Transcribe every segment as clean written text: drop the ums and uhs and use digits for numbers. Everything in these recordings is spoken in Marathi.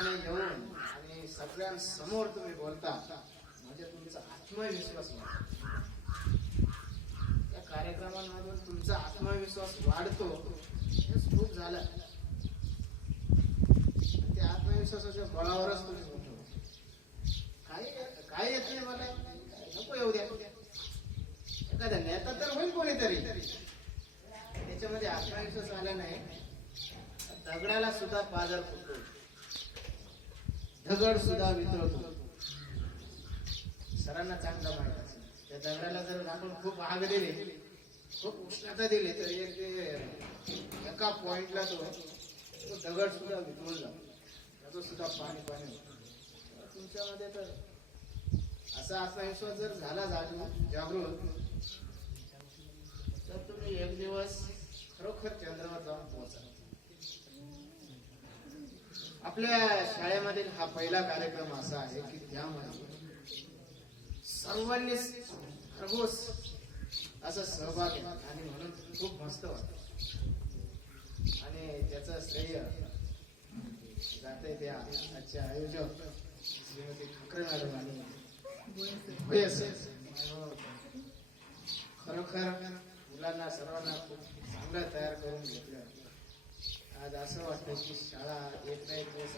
ठिकाणी येऊन आणि सगळ्यांसमोर तुम्ही बोलता म्हणजे तुमचा आत्मविश्वास वाढतो. त्या कार्यक्रमांमधून तुमचा आत्मविश्वास वाढतो. हेच खूप झालं. त्या आत्मविश्वासाच्या बळावरच तुम्ही बोलतो. काय येत नाही मला, नको येऊ द्या. एखादा नेता तर होईल कोणीतरी. त्याच्यामध्ये आत्मविश्वास आला नाही, दगडाला सुद्धा पाझर फुटतो, दगड सुद्धा वितळतो. सरांना चांगलं माहित असेल, त्या दगडाला जर आपण खूप आग दिली, खूप उष्णता दिली तर एका पॉइंटला तो दगड सुद्धा वितळून जातो, त्याचं सुद्धा पाणी पाणी होतं. तुमच्यामध्ये तर असा आत्मविश्वास जर झाला जागृत, तर तुम्ही एक दिवस खरोखर चंद्रावर जाऊन पोहोचा. आपल्या शाळेमधील हा पहिला कार्यक्रम असा आहे की त्यामध्ये सर्वांनी खरगोश असा सहभाग आहे आणि म्हणून खूप मस्त वाटत. आणि त्याचं श्रेय जाते त्या आजच्या आयोजक श्रीमती ठाकरे मॅडम आणि खरोखर मुलांना सर्वांना खूप चांगलं तयार करून घेतलं. आज असं वाटतं की शाळा एक ना एक दिवस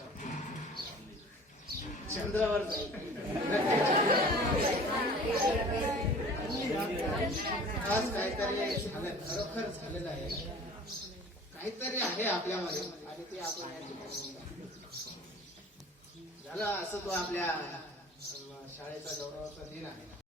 चंद्रावर जाईल. आज काहीतरी झालं, खरोखर झालेलं आहे. काहीतरी आहे आपल्यामध्ये आणि ते आपण झालं. असं तो आपल्या शाळेचा गौरवाचा दिन आहे.